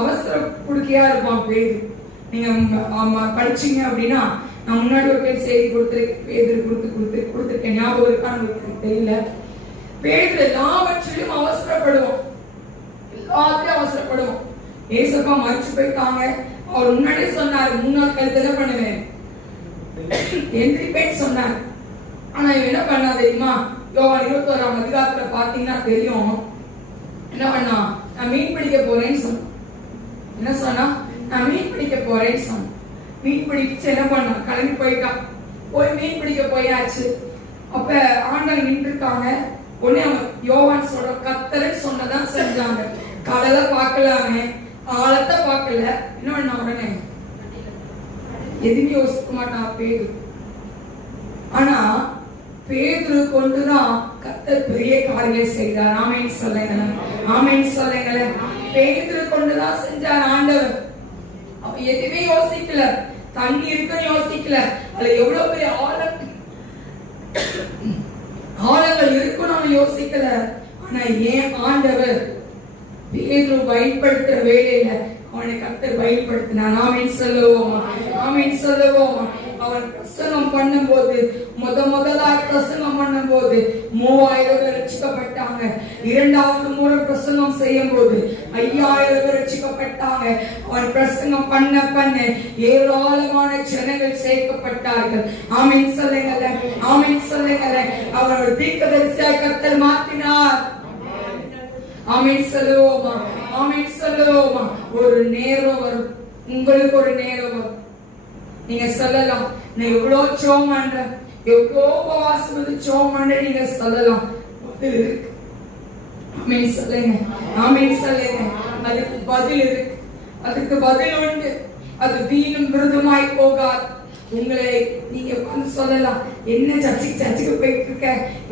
அவசர குடுக்கையா இருப்பான் பேது. நீங்க படிச்சீங்க அப்படின்னா, நான் முன்னாடி ஒரு பேர் செய்தி கொடுத்துருக்கேன், ஞாபகம் இருக்கான்னு எனக்கு தெரியல. பேதுரு எல்லாவற்றிலும் அவசரப்படுவோம், எல்லாத்தையும் அவசரப்படுவோம். ஏசப்பா மறிச்சு போயிட்டாங்க, அவர் முன்னாடியே சொன்னாரு 3 நாள் கழித்து என்ன பண்ணுவேன், எந்திரிப்பேன்னு சொன்னார். ஆனா இவன் என்ன பண்ணா தெரியுமா? யோவான் 21ஆம் அதிகாரத்துல பாத்தீங்கன்னா தெரியும், என்ன பண்ணா, நான் மீன் பிடிக்க போறேன்னு சொன்னான். என்ன சொன்னா? நான் மீன் பிடிக்க போறேன்னு சொன்னான். மீன் பிடிச்சு என்ன பண்ணா, கிளம்பி போயிட்டான். போய் மீன் பிடிக்க போயாச்சு. அப்ப ஆண்டவர் நின்று இருக்காங்க. உடனே அவன் யோவான் சொல்ற கர்த்தர் சொன்னதான் செஞ்சாங்க. கடல பார்க்கல, அவன் ஆழத்தை பார்க்கல. என்ன பண்ணா, உடனே எதுவுமே யோசிக்க மாட்டான் பேதுரு. ஆனா பேதுரு கொண்டுதான் கர்த்தர் பெரிய காரியம் செய்தார். ஆமென் சொல்லுங்களேன், ஆமென் சொல்லுங்களேன். பேதுரு கொண்டுதான் செஞ்சார் ஆண்டவர். அவன் எதுவுமே யோசிக்கல, தண்ணி இருக்குன்னு யோசிக்கல, அதுல எவ்வளவு பெரிய ஆழங்கள் இருக்குன்னு அவன் யோசிக்கல. ஆனா ஏன் ஆண்டவர் பேதுரு பயன்படுத்துற வேலையில அவனை கர்த்தர் பயன்படுத்தினான். ஆமென் சொல்லுவோமா, ஆமென் சொல்லுவோமா. அவன் பிரசங்கம் பண்ணும்போது, முதலா பிரசங்கம் பண்ணும்போது 3000 பேர் ரட்சிக்கப்பட்டாங்க. 2வது முறை பிரசங்கம் செய்யும் போது 5000 பேர் ரட்சிக்கப்பட்டாங்க. அவன் பிரசங்கம் பண்ண ஏராளமான ஜனங்கள் சேர்க்கப்பட்டார்கள். ஆமென் சொல்லுங்களே, ஆமென் சொல்லுங்களே. அவர் தீர்க்கதரிசியாக கர்த்தர் மாற்றினார். ஆமென் சொல்லுவோமா, ஆமென் சொல்லுவோமா. ஒரு நேரம் வரும், உங்களுக்கு ஒரு நேரம் வரும். நீங்க சொல்லலாம், நான் எவ்வளவு ஜெபம் பண்றேன், எவ்வளவு உபவாசம் ஜெபம் பண்றேன், நீங்க சொல்லலாம். பதில் இருக்கு. ஆமென் சொல்லுங்க, ஆமென் சொல்லுங்க. அதுக்கு பதில் இருக்கு, அதுக்கு பதில் உண்டு. அது வீணும் விருதுமாய் போகாது. உங்களை நீங்க சொல்லலாம், என்ன சர்ச்சுக்கு போயிட்டு இருக்க,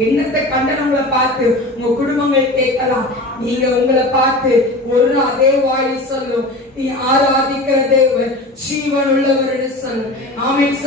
என்னத்தை கண்டன உங்களை பார்த்து உங்க குடும்பங்கள் கேட்கலாம். நீங்க உங்களை பார்த்து ஒரு அதே வாய் சொல்லும், நீ ஆராதிக்கிற தேவன் ஜீவன் உள்ளவர் சொல்லு. ஆமென்.